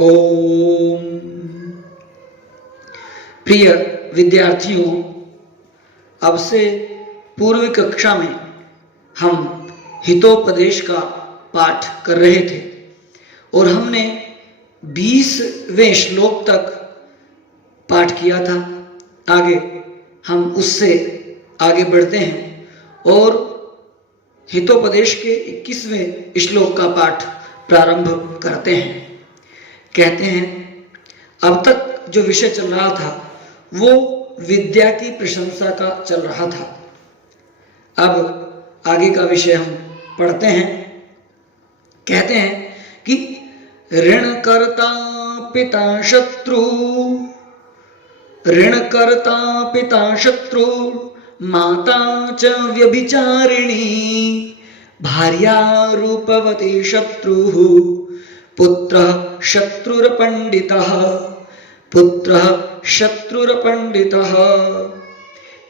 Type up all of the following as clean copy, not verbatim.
ओम। प्रिय विद्यार्थियों, अब से पूर्व कक्षा में हम हितोपदेश का पाठ कर रहे थे और हमने 20वें श्लोक तक पाठ किया था। आगे हम उससे आगे बढ़ते हैं और हितोपदेश के 21वें श्लोक का पाठ प्रारंभ करते हैं। कहते हैं, अब तक जो विषय चल रहा था वो विद्या की प्रशंसा का चल रहा था। अब आगे का विषय हम पढ़ते हैं। कहते हैं कि ऋण कर्ता पिता शत्रु, ऋण कर्ता पिता शत्रु, माता च व्यभिचारिणी, भार्या रूपवती शत्रुः, पुत्रः शत्रुरपंडितः, पुत्रः शत्रुरपंडितः।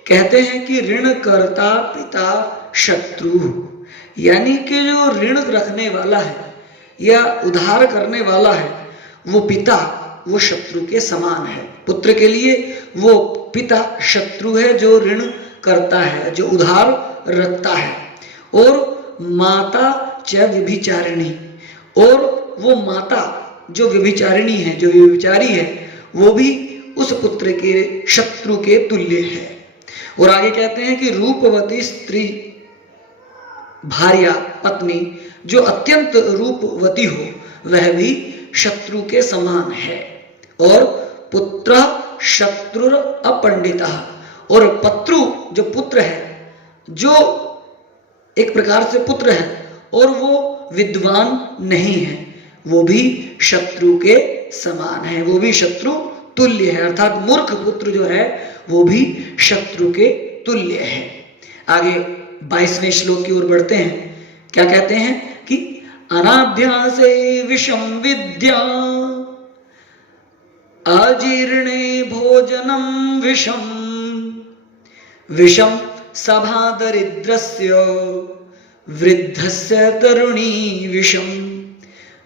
कहते हैं कि ऋण कर्ता पिता शत्रु, यानी कि जो ऋण रखने वाला है या उधार करने वाला है वो पिता, वो शत्रु के समान है। पुत्र के लिए वो पिता शत्रु है जो ऋण करता है, जो उधार रखता है। और माता च व्यभिचारिणी, और वो माता जो व्यभिचारिणी है, जो व्यभिचारी है, वो भी उस पुत्र के शत्रु के तुल्य है। और आगे कहते हैं कि रूपवती स्त्री, भार्या पत्नी जो अत्यंत रूपवती हो वह भी शत्रु के समान है। और पुत्र शत्रुर अपंडितः, और पत्रु जो पुत्र है, जो एक प्रकार से पुत्र है और वो विद्वान नहीं है, वो भी शत्रु के समान है, वो भी शत्रु तुल्य है। अर्थात मूर्ख पुत्र जो है वो भी शत्रु के तुल्य है। आगे 22वें श्लोक की ओर बढ़ते हैं। क्या कहते हैं कि अनाभ्यासे विषम विद्या, अजीर्णे भोजनम विषम, विषम सभा दरिद्रस्य, वृद्धस्य तरुणी विषम,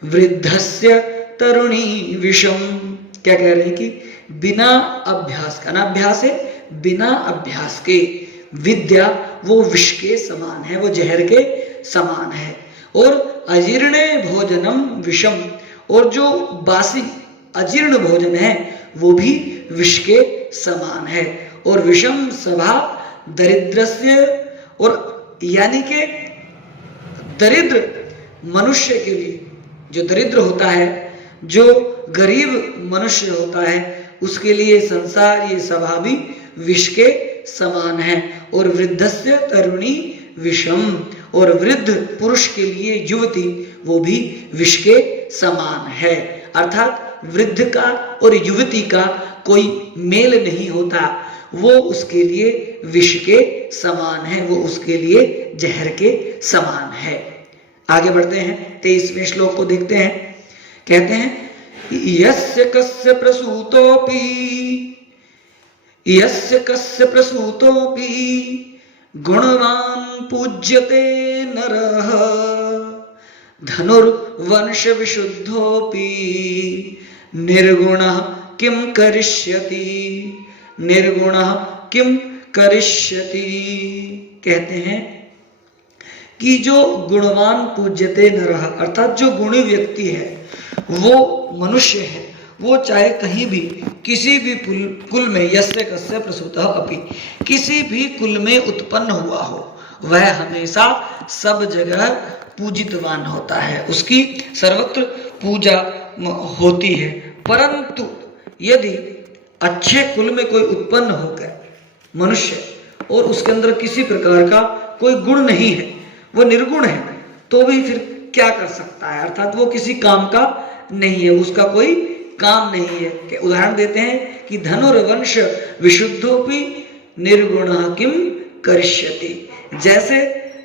वृद्धस्य तरुणी विषम। क्या कह रहे हैं कि बिना अभ्यास का, अनाभ्यास है बिना अभ्यास के, विद्या वो विष के समान है, वो जहर के समान है। और अजीर्णे भोजनम विषम, और जो बासी अजीर्ण भोजन है वो भी विष के समान है। और विषम सभा दरिद्रस्य, और यानी के दरिद्र मनुष्य के लिए, जो दरिद्र होता है, जो गरीब मनुष्य होता है, उसके लिए संसार, ये सभा भी विष के समान है। और वृद्धस्य तरुणी विषम, और वृद्ध पुरुष के लिए युवती वो भी विष के समान है। अर्थात वृद्ध का और युवती का कोई मेल नहीं होता, वो उसके लिए विष के समान है, वो उसके लिए जहर के समान है। आगे बढ़ते हैं, 23वें श्लोक को देखते हैं। कहते हैं यस्य कस्य प्रसूतोपि, यस्य कस्य प्रसूतोपि, गुणवान् पूज्यते नरः, धनुर्वंश विशुद्धोपि, निर्गुणः किं करिष्यति, निर्गुणः किं करिष्यति। कहते हैं कि जो गुणवान पूज्यते नरः, अर्थात जो गुणी व्यक्ति है, वो मनुष्य है, वो चाहे कहीं भी किसी भी कुल में, यस्य कस्य प्रसूतः अपि, किसी भी कुल में उत्पन्न हुआ हो, वह हमेशा सब जगह पूजितवान होता है, उसकी सर्वत्र पूजा होती है। परंतु यदि अच्छे कुल में कोई उत्पन्न होकर मनुष्य और उसके अंदर किसी प्रकार का कोई गुण नहीं है, वो निर्गुण है, तो भी फिर क्या कर सकता है? अर्थात वो किसी काम का नहीं है, उसका कोई काम नहीं है। कि उदाहरण देते हैं कि धनुर्वंश विशुद्धोपि निर्गुणः किम करिष्यति। जैसे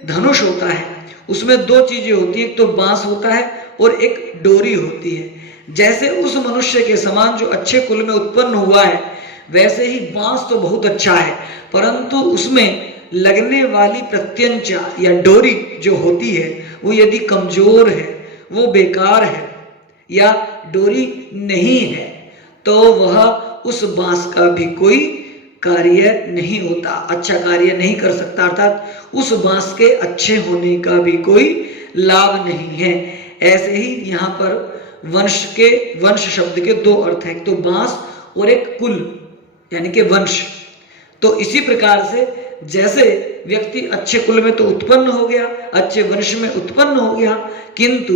धनुष होता है, उसमें दो चीजें होती है, एक तो बांस होता है और एक डोरी होती है। जैसे उस मनुष्य के समान जो अच्छे कुल में उत्पन्न हुआ है, वैसे ही बांस तो बहुत अच्छा है, परंतु उसमें लगने वाली प्रत्यंचा या डोरी जो होती है वो यदि कमजोर है, वो बेकार है, या डोरी नहीं है तो वह उस बांस का भी कोई कार्य नहीं होता, अच्छा कार्य नहीं कर सकता, अर्थात उस बांस के अच्छे होने का भी कोई लाभ नहीं है। ऐसे ही यहाँ पर वंश शब्द के दो अर्थ हैं, एक तो बांस और एक कुल यानी कि वंश। तो इसी प्रकार से जैसे व्यक्ति अच्छे कुल में तो उत्पन्न हो गया, अच्छे वंश में उत्पन्न हो गया, किंतु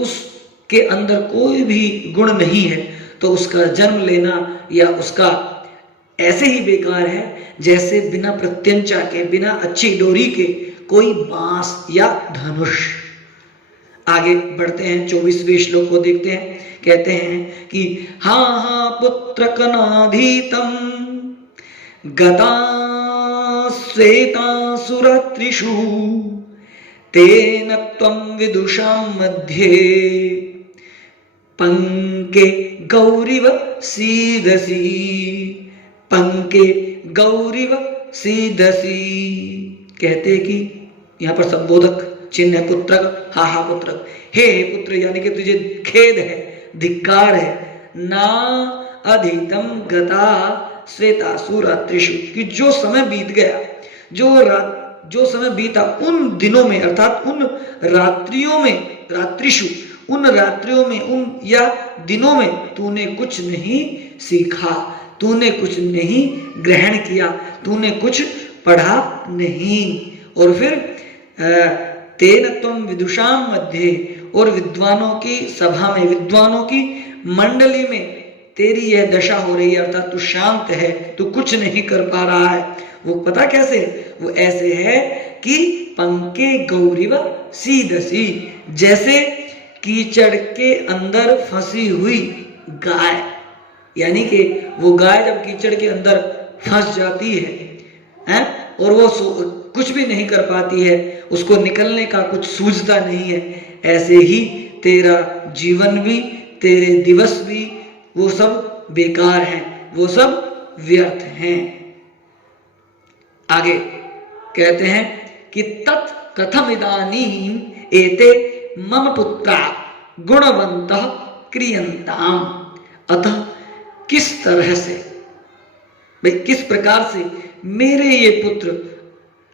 उसके अंदर कोई भी गुण नहीं है तो उसका जन्म लेना या उसका ऐसे ही बेकार है जैसे बिना प्रत्यंचा के, बिना अच्छी डोरी के कोई बांस या धनुष। आगे बढ़ते हैं, 24वें श्लोक को देखते हैं। कहते हैं कि हाँ हाँ पुत्र कनाधीतम गता श्वेता सुरत्रिषु तेन त्वं विदुषां मध्ये पंके गौरिव सीदसी, पंके गौरिव सीदसी। कहते कि यहाँ पर संबोधक चिन्ह है पुत्र, हा हा पुत्र, हे पुत्र, यानी कि तुझे खेद है, धिक्कार है, ना अधीतम गता श्वेतासु रात्रिषु, कि जो समय बीत गया, जो समय बीता उन दिनों में, अर्थात उन रात्रियों में, रात्रिषु उन रात्रियों में, उन या दिनों में तूने कुछ नहीं सीखा, तूने कुछ नहीं ग्रहण किया, तूने कुछ पढ़ा नहीं। और फिर तेन त्वं विदुषां मध्ये, और विद्वानों की सभा में, विद्वानों की मंडली में तेरी यह दशा हो रही है, अर्थात तू शांत है, तू कुछ नहीं कर पा रहा है। वो पता कैसे? वो ऐसे है कि पंके गौरिव सीदसी, जैसे कीचड़ के अंदर फंसी हुई गाय, यानी कि वो गाय जब कीचड़ के अंदर फंस जाती है और वो कुछ भी नहीं कर पाती है, उसको निकलने का कुछ सूझता नहीं है, ऐसे ही तेरा जीवन भी, तेरे दिवस भी, वो सब बेकार हैं, वो सब व्यर्थ हैं। आगे कहते हैं कि तत् कथम इदानीम एते मम पुत्रा गुणवन्तः क्रियन्ताम, अतः किस तरह से, भाई किस प्रकार से मेरे ये पुत्र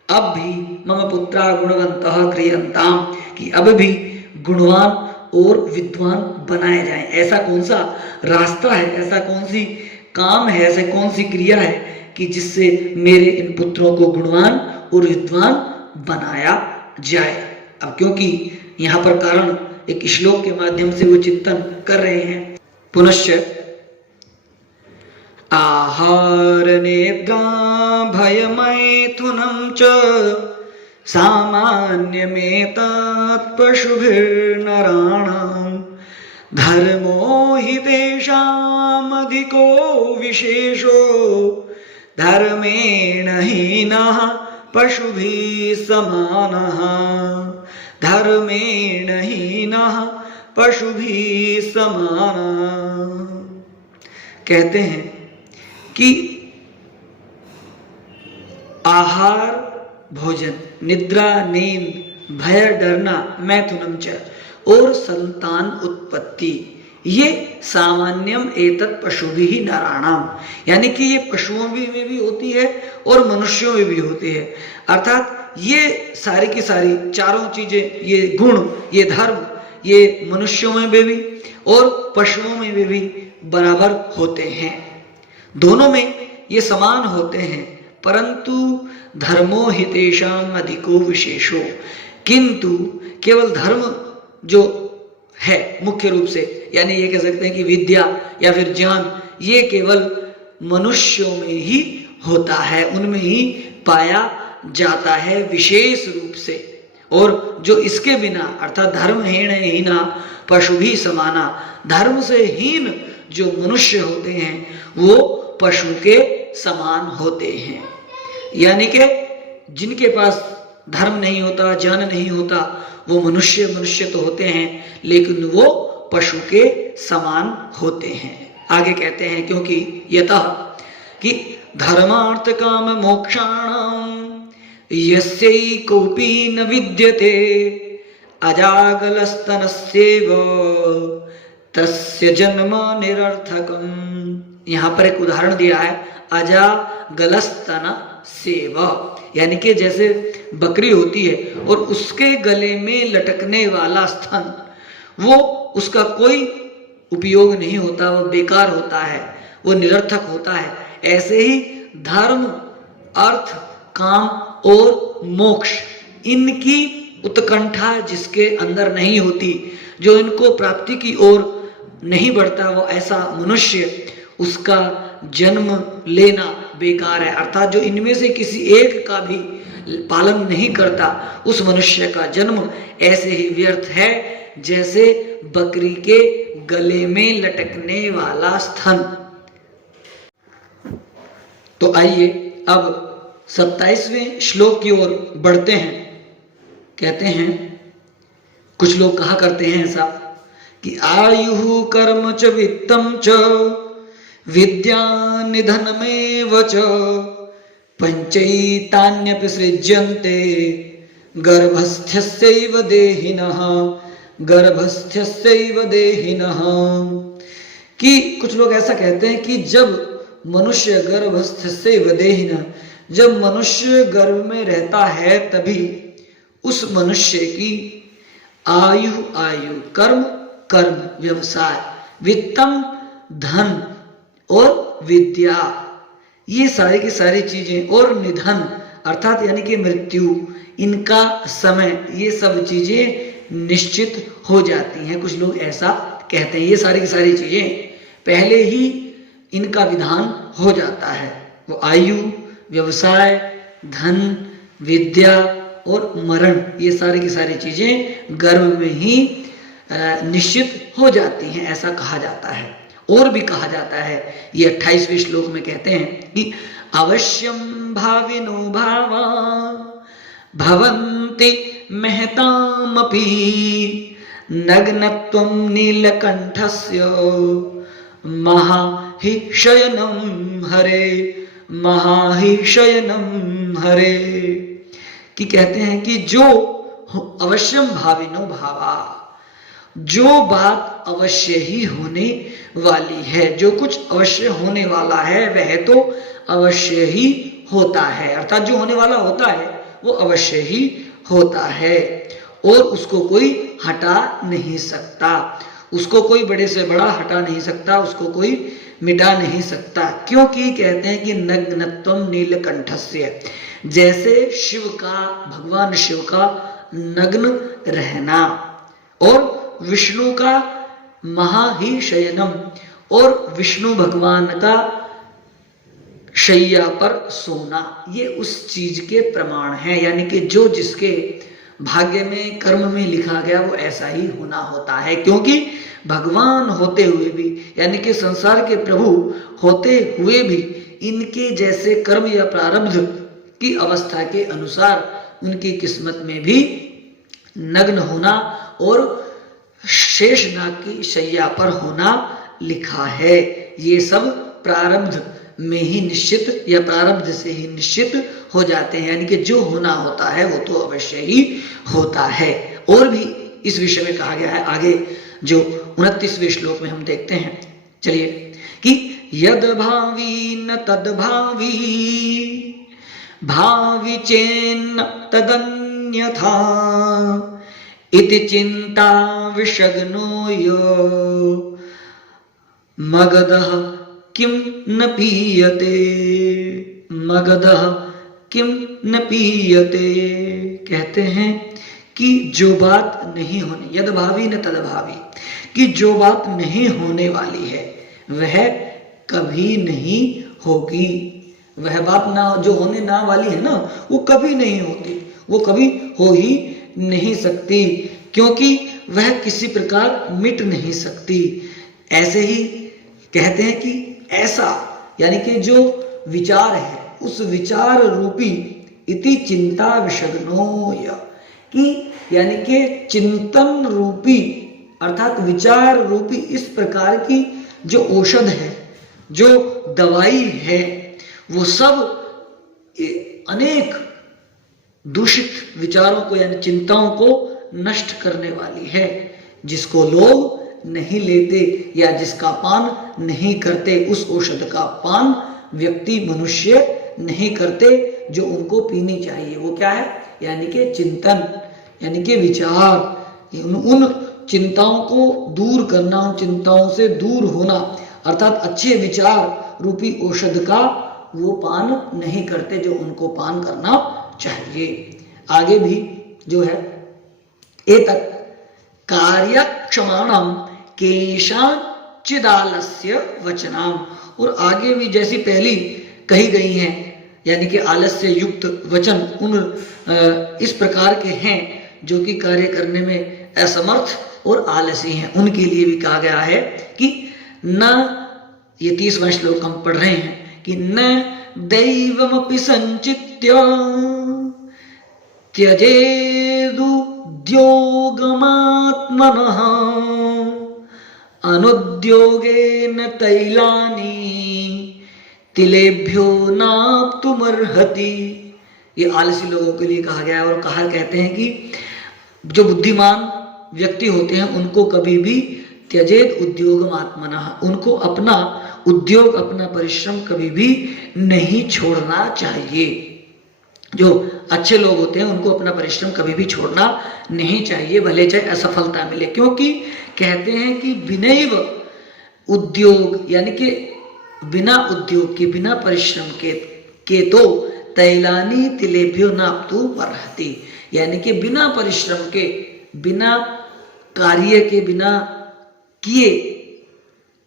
अब भी, मम पुत्रा गुणवन्तः क्रियन्ताम, कि अब भी गुणवान और विद्वान बनाए जाएं। ऐसा कौन सा रास्ता है, ऐसा कौन सी काम है, ऐसा कौन सी क्रिया है कि जिससे मेरे इन पुत्रों को गुणवान और विद्वान बनाया जाए। अब क्योंकि यहाँ पर कारण एक श्लोक के माध्यम से वो चिंतन कर रहे हैं। पुनश्च आहार नेद्रा भयमैथुनं च सामान्यमेतत् पशुभिर्नराणां धर्मो हि तेषामधिको विशेषो धर्मेण हीनः पशुभिः समानः, धर्मेण हीनः पशुभिः समानः। कहते हैं कि आहार भोजन, निद्रा नींद, भय डरना, मैथुनम च, और संतान उत्पत्ति, ये सामान्यम एतत् पशुभिः नराणाम, यानी कि ये पशुओं में भी होती है और मनुष्यों में भी होती है। अर्थात ये सारी की सारी चारों चीजें, ये गुण, ये धर्म, ये मनुष्यों में भी और पशुओं में भी बराबर होते हैं, दोनों में ये समान होते हैं। परंतु धर्मो हितेषाम अधिको विशेषो, किंतु केवल धर्म जो है मुख्य रूप से, यानी ये कह सकते हैं कि विद्या या फिर ज्ञान, ये केवल मनुष्यों में ही होता है, उनमें ही पाया जाता है विशेष रूप से। और जो इसके बिना, अर्थात धर्महीन हीना पशु भी समाना, धर्म से हीन जो मनुष्य होते हैं वो पशु के समान होते हैं। यानी कि जिनके पास धर्म नहीं होता, ज्ञान नहीं होता, वो मनुष्य तो होते हैं, लेकिन वो पशु के समान होते हैं। आगे कहते हैं क्योंकि यतः कि धर्मार्थ काम मोक्षाणाम यस्यैकोपि न विद्यते अजागलस्तनस्यैव तस्य जन्म निरर्थकम। यहाँ पर एक उदाहरण दिया है, अजा गलस्तन सेव, यानी कि जैसे बकरी होती है और उसके गले में लटकने वाला स्तन, वो उसका कोई उपयोग नहीं होता, वो बेकार होता है, वो निरर्थक होता है। ऐसे ही धर्म, अर्थ, काम और मोक्ष, इनकी उत्कंठा जिसके अंदर नहीं होती, जो इनको प्राप्ति की ओर नहीं बढ़ता, वो ऐसा मनुष्य, उसका जन्म लेना बेकार है। अर्थात जो इनमें से किसी एक का भी पालन नहीं करता, उस मनुष्य का जन्म ऐसे ही व्यर्थ है जैसे बकरी के गले में लटकने वाला स्तन। तो आइए अब 27वें श्लोक की ओर बढ़ते हैं। कहते हैं, कुछ लोग कहा करते हैं ऐसा कि आयु कर्म च वित्तम च विद्या निधनमेव च पंचैतान्यपि सृज्यन्ते गर्भस्थस्यैव देहिनः, गर्भस्थस्यैव देहिनः। कि कुछ लोग ऐसा कहते हैं कि जब मनुष्य गर्भस्थस्यैव देहिनः, जब मनुष्य गर्भ में रहता है तभी उस मनुष्य की आयु, कर्म, व्यवसाय, वित्तम, धन और विद्या, ये सारी की सारी चीजें, और निधन अर्थात यानी कि मृत्यु, इनका समय, ये सब चीजें निश्चित हो जाती हैं। कुछ लोग ऐसा कहते हैं, ये सारी की सारी चीजें पहले ही इनका विधान हो जाता है। वो आयु, व्यवसाय, धन, विद्या और मरण, ये सारी की सारी चीजें गर्भ में ही निश्चित हो जाती हैं, ऐसा कहा जाता है। और भी कहा जाता है, ये 28वें श्लोक में कहते हैं कि अवश्यम भाविनो भावा भवन्ति महतामपि नग्नत्वं नीलकंठस्य महाहिशयनं हरे, महाहिशयनं हरे। कि कहते हैं कि जो अवश्यम भाविनो भावा, जो बात अवश्य ही होने वाली है, जो कुछ अवश्य होने वाला है वह तो अवश्य ही होता है। अर्थात जो होने वाला होता है वो अवश्य ही होता है और उसको कोई हटा नहीं सकता, उसको कोई बड़े से बड़ा हटा नहीं सकता, उसको कोई मिटा नहीं सकता। क्योंकि कहते हैं कि नग्नत्वम नीलकंठस्य, जैसे शिव का, भगवान शिव का नग्न रहना, और विष्णु का महाहिशयनम, और विष्णु भगवान का शैया पर सोना, ये उस चीज के प्रमाण है। यानी कि जो जिसके भाग्य में, कर्म में लिखा गया वो ऐसा ही होना होता है। क्योंकि भगवान होते हुए भी, यानी कि संसार के प्रभु होते हुए भी, इनके जैसे कर्म या प्रारब्ध की अवस्था के अनुसार उनकी किस्मत में भी नग्न होना और शेषनाग की शैया पर होना लिखा है। ये सब प्रारब्ध में ही निश्चित, या प्रारब्ध से ही निश्चित हो जाते हैं। यानी कि जो होना होता है वो तो अवश्य ही होता है। और भी इस विषय में कहा गया है, आगे जो 29वें श्लोक में हम देखते हैं। चलिए, कि यद भावी न तद भावी, भावी चेन्न तदन्यथा, इति चिंता विषग्नो यो मगधः किम न पीयते, मगधः किम न पीयते। कहते हैं कि जो बात नहीं होने, यद भावी न तद भावी, कि जो बात नहीं होने वाली है वह कभी नहीं होगी। वह बात ना, जो होने ना वाली है ना, वो कभी नहीं होती, वो कभी हो ही नहीं सकती, क्योंकि वह किसी प्रकार मिट नहीं सकती। ऐसे ही कहते हैं कि ऐसा, यानी कि जो विचार है, उस विचार रूपी इति चिंता विषग्नो, कि यानी कि चिंतन रूपी अर्थात विचार रूपी इस प्रकार की जो औषध है, जो दवाई है, वो सब अनेक दूषित विचारों को यानी चिंताओं को नष्ट करने वाली है, जिसको लोग नहीं लेते या जिसका पान नहीं करते, उस औषध का पान व्यक्ति मनुष्य नहीं करते जो उनको पीनी चाहिए। वो क्या है? यानी कि चिंतन, यानी कि विचार, उन चिंताओं को दूर करना, उन चिंताओं से दूर होना, अर्थात अच्छे विचार रूपी औषध का वो पान नहीं करते जो उनको पान करना चाहिए। आगे भी जो है एतत् कार्यक्षमाणम केषांचिदालस्य वचनाम, और आगे भी जैसी पहली कही गई हैं, यानी कि आलस्य युक्त वचन उन इस प्रकार के हैं जो कि कार्य करने में असमर्थ और आलसी हैं, उनके लिए भी कहा गया है कि न, ये 30वां श्लोक हम पढ़ रहे हैं कि न दैवमपि संचित्य त्यजेदुद्योगमात्मनः अनुद्योगेन तैलानि तिलेभ्यो नाप्तुमर्हति। ये आलसी लोगों के लिए कहा गया है। और कहते हैं कि जो बुद्धिमान व्यक्ति होते हैं उनको कभी भी त्यजेत उद्योगम आत्मनः, उनको अपना उद्योग, अपना परिश्रम कभी भी नहीं छोड़ना चाहिए। जो अच्छे लोग होते हैं उनको अपना परिश्रम कभी भी छोड़ना नहीं चाहिए, भले चाहे असफलता मिले, क्योंकि कहते हैं कि बिनैव उद्योग, यानी कि बिना उद्योग के, बिना परिश्रम के तो तैलानी तिलेभ्यो नाप्तु अर्हति, यानी कि बिना परिश्रम के, बिना कार्य के, बिना किए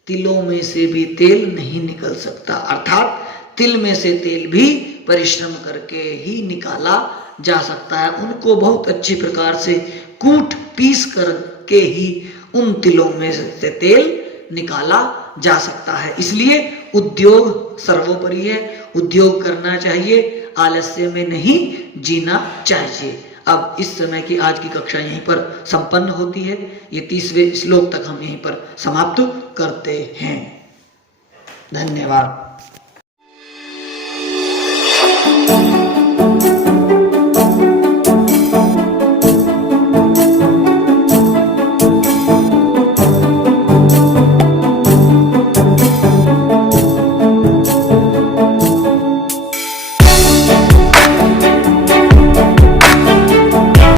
तिलों में से भी तेल नहीं निकल सकता। अर्थात तिल में से तेल भी परिश्रम करके ही निकाला जा सकता है। उनको बहुत अच्छी प्रकार से कूट पीस करके ही उन तिलों में से तेल निकाला जा सकता है। इसलिए उद्योग सर्वोपरि है, उद्योग करना चाहिए, आलस्य में नहीं जीना चाहिए। अब इस समय की आज की कक्षा यहीं पर संपन्न होती है। ये 30वें श्लोक तक हम यहीं पर समाप्त करते हैं। धन्यवाद।